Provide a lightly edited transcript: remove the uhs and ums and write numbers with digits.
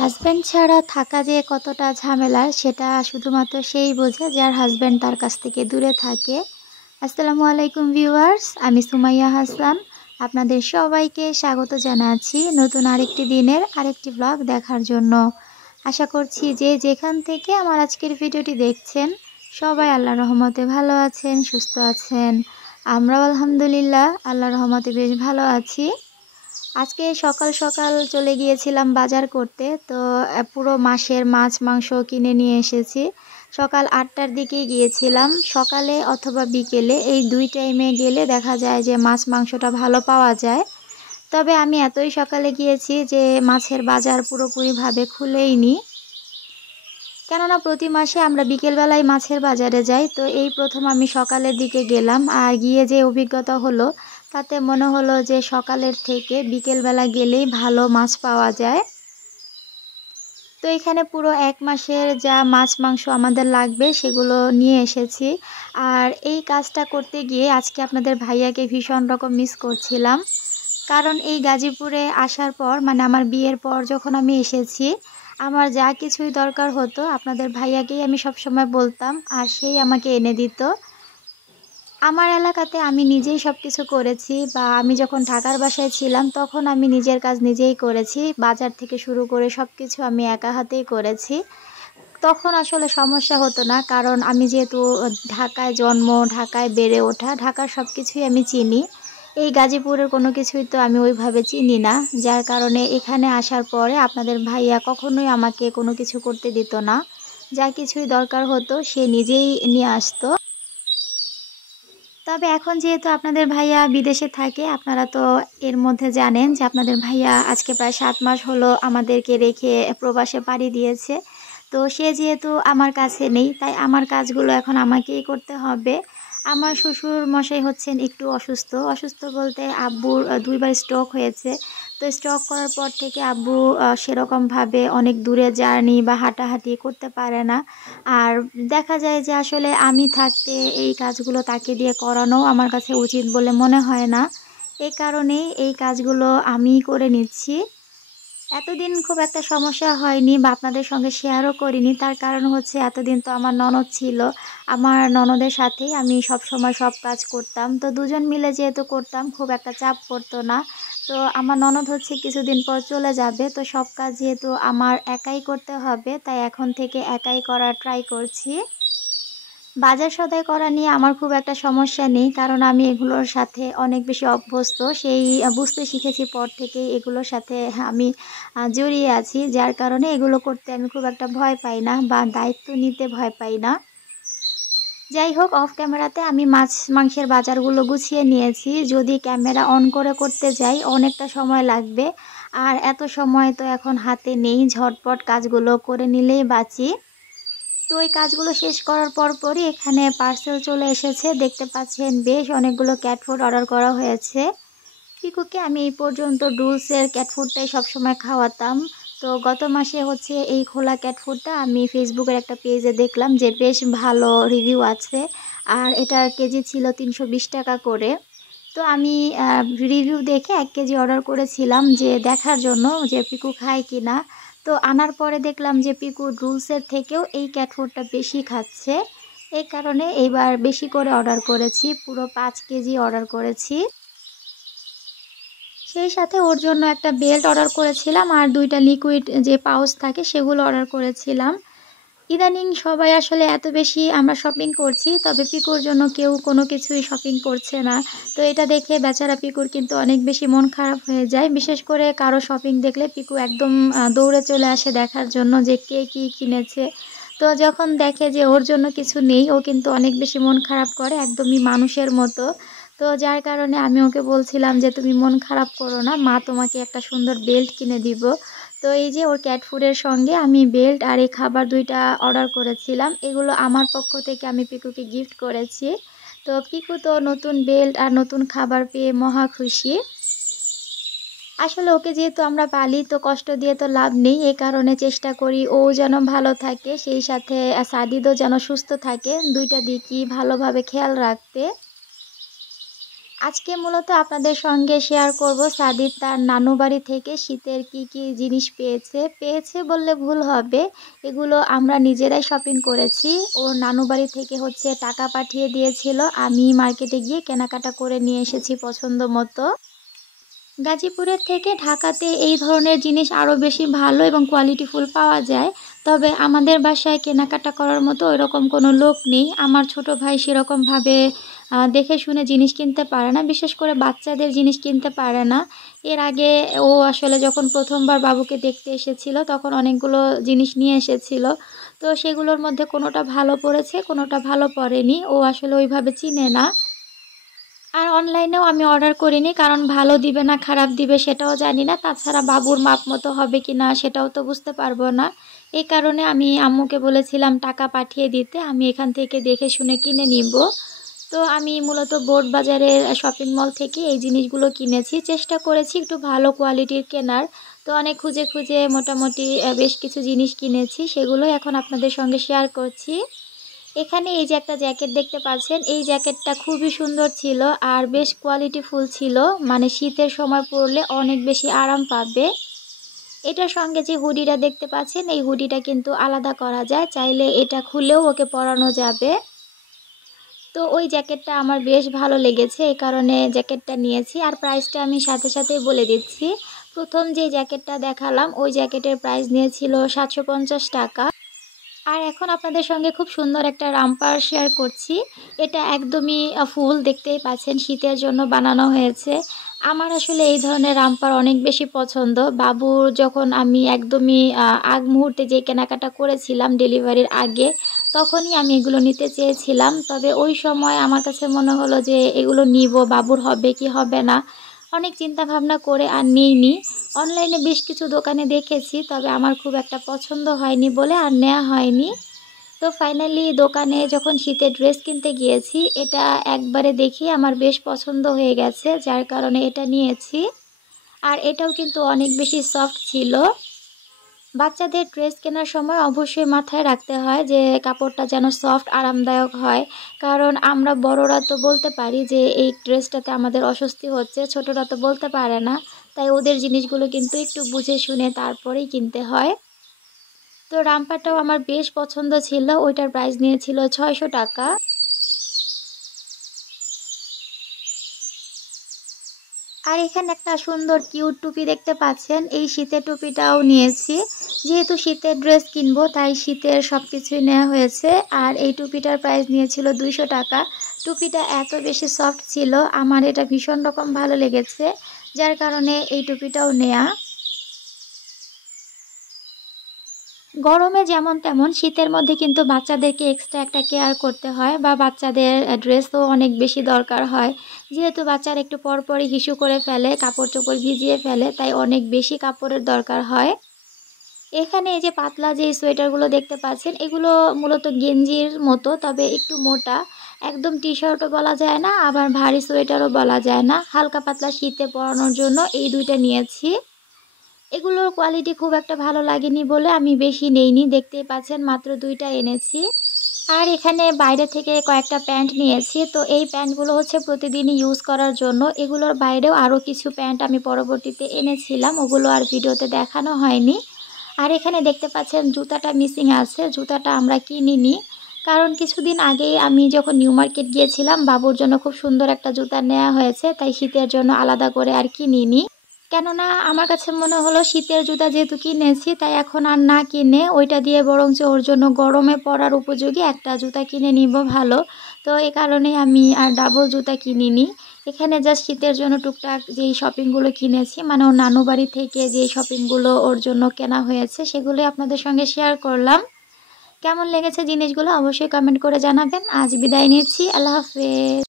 Husband ছাড়া থাকা যে কতটা ঝামেলার সেটা শুধুমাত্র সেই বোঝে যার হাসব্যান্ড তার কাছ থেকে দূরে থাকে। আসসালামু আলাইকুম ভিউয়ার্স, আমি সুমাইয়া হাসান। আপনাদের সবাইকে স্বাগত জানাচ্ছি নতুন আরেকটি দিনের আরেকটি ব্লগ দেখার জন্য। আশা করছি যে যেখান থেকে আমার আজকের ভিডিওটি দেখছেন সবাই আল্লাহর রহমতে ভালো আছেন, সুস্থ আছেন। আমরাও আলহামদুলিল্লাহ আল্লাহর রহমতে বেশ ভালো আছি। আজকে সকাল সকাল চলে গিয়েছিলাম বাজার করতে, তো পুরো মাসের মাছ মাংস কিনে নিয়ে এসেছি। সকাল 8টার দিকে গিয়েছিলাম, সকালে অথবা বিকেলে এই দুই টাইমে গেলে দেখা যায় যে মাছ মাংসটা ভালো পাওয়া যায়। তবে আমি এতই সকালে গিয়েছি যে মাছের বাজার পুরোপুরিভাবে খুলেইনি, কেননা প্রতি মাসে আমরা বিকেলবেলায় মাছের বাজারে যাই। তো এই প্রথম আমি সকালের দিকে গেলাম, আর গিয়ে যে অভিজ্ঞতা হলো তাতে মনে হলো যে সকালের থেকে বিকেলবেলা গেলেই ভালো মাছ পাওয়া যায়। তো এখানে পুরো এক মাসের যা মাছ মাংস আমাদের লাগবে সেগুলো নিয়ে এসেছি। আর এই কাজটা করতে গিয়ে আজকে আপনাদের ভাইয়াকে ভীষণ রকম মিস করছিলাম, কারণ এই গাজীপুরে আসার পর মানে আমার বিয়ের পর যখন আমি এসেছি, আমার যা কিছুই দরকার হতো আপনাদের ভাইয়াকেই আমি সবসময় বলতাম আর সেই আমাকে এনে দিত। আমার এলাকাতে আমি নিজেই সব কিছু করেছি, বা আমি যখন ঢাকার বাসায় ছিলাম তখন আমি নিজের কাজ নিজেই করেছি, বাজার থেকে শুরু করে সব কিছু আমি একা হাতেই করেছি। তখন আসলে সমস্যা হতো না, কারণ আমি যেহেতু ঢাকায় জন্ম, ঢাকায় বেড়ে ওঠা, ঢাকার সব কিছুই আমি চিনি। এই গাজীপুরের কোনো কিছুই তো আমি ওইভাবে চিনি না, যার কারণে এখানে আসার পরে আপনাদের ভাইয়া কখনোই আমাকে কোনো কিছু করতে দিত না। যা কিছুই দরকার হতো সে নিজেই নিয়ে আসতো। তবে এখন যেহেতু আপনাদের ভাইয়া বিদেশে থাকে, আপনারা তো এর মধ্যে জানেন যে আপনাদের ভাইয়া আজকে প্রায় 7 মাস হলো আমাদেরকে রেখে প্রবাসে পাড়ি দিয়েছে। তো সে যেহেতু আমার কাছে নেই, তাই আমার কাজগুলো এখন আমাকেই করতে হবে। আমার শ্বশুর মশাই হচ্ছেন একটু অসুস্থ, অসুস্থ বলতে আব্বুর 2বার স্ট্রোক হয়েছে। তো স্ট্রোক করার পর থেকে আব্বু সেরকমভাবে অনেক দূরে জার্নি বা হাঁটাহাঁটি করতে পারে না। আর দেখা যায় যে আসলে আমি থাকতে এই কাজগুলো তাকে দিয়ে করানো আমার কাছে উচিত বলে মনে হয় না। এই কারণে এই কাজগুলো আমিই করে নিচ্ছি। এতদিন খুব একটা সমস্যা হয়নি বা আপনাদের সঙ্গে শেয়ারও করিনি, তার কারণ হচ্ছে এতদিন তো আমার ননদ ছিল। আমার ননদের সাথেই আমি সব সময় সব কাজ করতাম, তো দুজন মিলে যেহেতু করতাম খুব একটা চাপ পড়তো না। তো আমার ননদ হচ্ছে কিছুদিন পর চলে যাবে, তো সব কাজ যেহেতু আমার একাই করতে হবে, তাই এখন থেকে একাই করার ট্রাই করছি। বাজার সদাই করা নিয়ে আমার খুব একটা সমস্যা নেই, কারণ আমি এগুলোর সাথে অনেক বেশি অভ্যস্ত। সেই বুঝতে শিখেছি পর থেকে এগুলোর সাথে আমি জড়িয়ে আছি, যার কারণে এগুলো করতে আমি খুব একটা ভয় পাই না বা দায়িত্ব নিতে ভয় পাই না। যাই হোক, অফ ক্যামেরাতে আমি মাছ মাংসের বাজারগুলো গুছিয়ে নিয়েছি। যদি ক্যামেরা অন করে করতে যাই অনেকটা সময় লাগবে, আর এত সময় তো এখন হাতে নেই, ঝটপট কাজগুলো করে নিলেই বাঁচি। তো এই কাজগুলো শেষ করার পরই এখানে পার্সেল চলে এসেছে। দেখতে পাচ্ছেন বেশ অনেকগুলো ক্যাট ফুড অর্ডার করা হয়েছে। পিকুকে আমি এই পর্যন্ত ডুলসের ক্যাট ফুডটাই সবসময় খাওয়াতাম। তো গত মাসে হচ্ছে এই খোলা ক্যাট ফুডটা আমি ফেসবুকের একটা পেজে দেখলাম যে বেশ ভালো রিভিউ আছে, আর এটার কেজি ছিল 320 টাকা করে। তো আমি রিভিউ দেখে 1 কেজি অর্ডার করেছিলাম যে দেখার জন্য যে পিকু খায় কি না। তো আনার পরে দেখলাম যে পিকু রুলসের থেকেও এই ক্যাট ফুডটা বেশি খাচ্ছে। এই কারণে এইবার বেশি করে অর্ডার করেছি, পুরো 5 কেজি অর্ডার করেছি। সেই সাথে ওর জন্য একটা বেল্ট অর্ডার করেছিলাম, আর 2টা লিকুইড যে পাউচ থাকে সেগুলো অর্ডার করেছিলাম। ইদানিং সবাই আসলে এত বেশি আমরা শপিং করছি, তবে পিকুর জন্য কেউ কোনো কিছুই শপিং করছে না। তো এটা দেখে বেচারা পিকুর কিন্তু অনেক বেশি মন খারাপ হয়ে যায়। বিশেষ করে কারো শপিং দেখলে পিকু একদম দৌড়ে চলে আসে দেখার জন্য যে কে কী কিনেছে। তো যখন দেখে যে ওর জন্য কিছু নেই, ও কিন্তু অনেক বেশি মন খারাপ করে, একদমই মানুষের মতো। তো যার কারণে আমি ওকে বলছিলাম যে তুমি মন খারাপ করো না, মা তোমাকে একটা সুন্দর বেল্ট কিনে দিব। তো এই যে ওর ক্যাট ফুডের সঙ্গে আমি বেল্ট আর এই খাবার 2টা অর্ডার করেছিলাম, এগুলো আমার পক্ষ থেকে আমি পিকুকে গিফট করেছি। তো পিকু তো নতুন বেল্ট আর নতুন খাবার পেয়ে মহা খুশি। আসলে ওকে যেহেতু আমরা পালি, তো কষ্ট দিয়ে তো লাভ নেই, এই কারণে চেষ্টা করি ও যেন ভালো থাকে, সেই সাথে সাদিদও যেন সুস্থ থাকে, 2টা দিকই ভালোভাবে খেয়াল রাখতে। আজকে মূলত আপনাদের সঙ্গে শেয়ার করব সাদিদ তার নানু বাড়ি থেকে শীতের কি জিনিস পেয়েছে বললে ভুল হবে। এগুলো আমরা নিজেরাই শপিং করেছি। ওর নানু বাড়ি থেকে হচ্ছে টাকা পাঠিয়ে দিয়েছিল, আমি মার্কেটে গিয়ে কেনাকাটা করে নিয়ে এসেছি পছন্দ মতো। গাজীপুরের থেকে ঢাকাতে এই ধরনের জিনিস আরও বেশি ভালো এবং কোয়ালিটিফুল পাওয়া যায়। তবে আমাদের বাসায় কেনাকাটা করার মতো ওইরকম কোনো লোক নেই। আমার ছোট ভাই সেরকমভাবে দেখে শুনে জিনিস কিনতে পারে না, বিশেষ করে বাচ্চাদের জিনিস কিনতে পারে না। এর আগে ও আসলে যখন প্রথমবার বাবুকে দেখতে এসেছিল তখন অনেকগুলো জিনিস নিয়ে এসেছিল। তো সেগুলোর মধ্যে কোনোটা ভালো পড়েছে, কোনোটা ভালো পড়েনি। ও আসলে ওইভাবে চিনে না। আর অনলাইনেও আমি অর্ডার করিনি, কারণ ভালো দিবে না খারাপ দিবে সেটাও জানি না। তাছাড়া বাবুর মাপ মতো হবে কি না সেটাও তো বুঝতে পারবো না। এই কারণে আমি আম্মুকে বলেছিলাম টাকা পাঠিয়ে দিতে, আমি এখান থেকে দেখে শুনে কিনে নিব। তো আমি মূলত বোর্ড বাজারের শপিং মল থেকে এই জিনিসগুলো কিনেছি। চেষ্টা করেছি একটু ভালো কোয়ালিটির কেনার। তো অনেক খুঁজে খুঁজে মোটামুটি বেশ কিছু জিনিস কিনেছি, সেগুলোই এখন আপনাদের সঙ্গে শেয়ার করছি। এখানে এই যে একটা জ্যাকেট দেখতে পাচ্ছেন, এই জ্যাকেটটা খুবই সুন্দর ছিল আর বেশ কোয়ালিটিফুল ছিল, মানে শীতের সময় পরলে অনেক বেশি আরাম পাবে। এটার সঙ্গে যে হুডিটা দেখতে পাচ্ছেন, এই হুডিটা কিন্তু আলাদা করা যায়, চাইলে এটা খুলেও ওকে পরানো যাবে। তো ওই জ্যাকেটটা আমার বেশ ভালো লেগেছে, এই কারণে জ্যাকেটটা নিয়েছি। আর প্রাইসটা আমি সাথে সাথেই বলে দিচ্ছি। প্রথম যে জ্যাকেটটা দেখালাম ওই জ্যাকেটের প্রাইস নিয়েছিল 750 টাকা। আর এখন আপনাদের সঙ্গে খুব সুন্দর একটা রামপার শেয়ার করছি। এটা একদমই ফুল, দেখতেই পাচ্ছেন শীতের জন্য বানানো হয়েছে। আমার আসলে এই ধরনের রামপার অনেক বেশি পছন্দ। বাবুর যখন আমি একদমই আগ মুহূর্তে যে কেনাকাটা করেছিলাম ডেলিভারির আগে, তখনই আমি এগুলো নিতে চেয়েছিলাম। তবে ওই সময় আমার কাছে মনে হলো যে এগুলো নিব, বাবুর হবে কি হবে না, অনেক চিন্তা ভাবনা করে আর নিইনি। অনলাইনে বেশ কিছু দোকানে দেখেছি, তবে আমার খুব একটা পছন্দ হয়নি বলে আর নেওয়া হয়নি। তো ফাইনালি দোকানে যখন শীতের ড্রেস কিনতে গিয়েছি, এটা একবারে দেখি আমার বেশ পছন্দ হয়ে গেছে, যার কারণে এটা নিয়েছি। আর এটাও কিন্তু অনেক বেশি সফট ছিল। বাচ্চাদের ড্রেস কেনার সময় অবশ্যই মাথায় রাখতে হয় যে কাপড়টা যেন সফট আরামদায়ক হয়, কারণ আমরা বড়রা তো বলতে পারি যে এই ড্রেসটাতে আমাদের অস্বস্তি হচ্ছে, ছোটরা তো বলতে পারে না। তাই ওদের জিনিসগুলো কিন্তু একটু বুঝে শুনে তারপরেই কিনতে হয়। তো রামপারটাও আমার বেশ পছন্দ ছিল, ওইটার প্রাইস নিয়েছিল 600 টাকা। আর এখানে একটা সুন্দর কিউট টুপি দেখতে পাচ্ছেন, এই শীতের টুপিটাও নিয়েছি। যেহেতু শীতের ড্রেস কিনবো তাই শীতের সব কিছুই নেওয়া হয়েছে। আর এই টুপিটার প্রাইস নিয়েছিল 200 টাকা। টুপিটা এত বেশি সফট ছিল, আমার এটা ভীষণ রকম ভালো লেগেছে, যার কারণে এই টুপিটাও নেয়া। গরমে যেমন তেমন শীতের মধ্যে কিন্তু বাচ্চাদেরকে এক্সট্রা একটা কেয়ার করতে হয়, বা বাচ্চাদের ড্রেসও অনেক বেশি দরকার হয়। যেহেতু বাচ্চারা একটু পরপরই হিসু করে ফেলে, কাপড় চোপড় ভিজিয়ে ফেলে, তাই অনেক বেশি কাপড়ের দরকার হয়। এখানে এই যে পাতলা যে সোয়েটারগুলো দেখতে পাচ্ছেন, এগুলো মূলত গেঞ্জির মতো, তবে একটু মোটা। একদম টি শার্টও বলা যায় না, আবার ভারী সোয়েটারও বলা যায় না। হালকা পাতলা শীতে পরানোর জন্য এই দুইটা নিয়েছি। এগুলোর কোয়ালিটি খুব একটা ভালো লাগেনি বলে আমি বেশি নেইনি, দেখতেই পাচ্ছেন মাত্র দুইটা এনেছি। আর এখানে বাইরে থেকে কয়েকটা প্যান্ট নিয়েছি। তো এই প্যান্টগুলো হচ্ছে প্রতিদিনই ইউজ করার জন্য। এগুলোর বাইরেও আরও কিছু প্যান্ট আমি পরবর্তীতে এনেছিলাম, ওগুলো আর ভিডিওতে দেখানো হয়নি। আর এখানে দেখতে পাচ্ছেন জুতাটা মিসিং আছে, জুতাটা আমরা কিনিনি, কারণ কিছুদিন আগেই আমি যখন নিউ মার্কেট গিয়েছিলাম বাবুর জন্য খুব সুন্দর একটা জুতা নেওয়া হয়েছে, তাই শীতের জন্য আলাদা করে আর কিনিনি। কেননা আমার কাছে মনে হলো শীতের জুতা যেহেতু কিনেছি, তাই এখন আর না কিনে ওইটা দিয়ে বরঞ্চ ওর জন্য গরমে পরার উপযোগী একটা জুতা কিনে নিব ভালো। তো এই কারণে আমি আর ডাবল জুতা কিনিনি। এখানে জাস্ট শীতের জন্য টুকটাক যেই শপিংগুলো কিনেছি, মানে ওর নানু বাড়ি থেকে যেই শপিংগুলো ওর জন্য কেনা হয়েছে, সেগুলোই আপনাদের সঙ্গে শেয়ার করলাম। কেমন লেগেছে জিনিসগুলো অবশ্যই কমেন্ট করে জানাবেন। আজ বিদায় নিচ্ছি, আল্লাহ হাফেজ।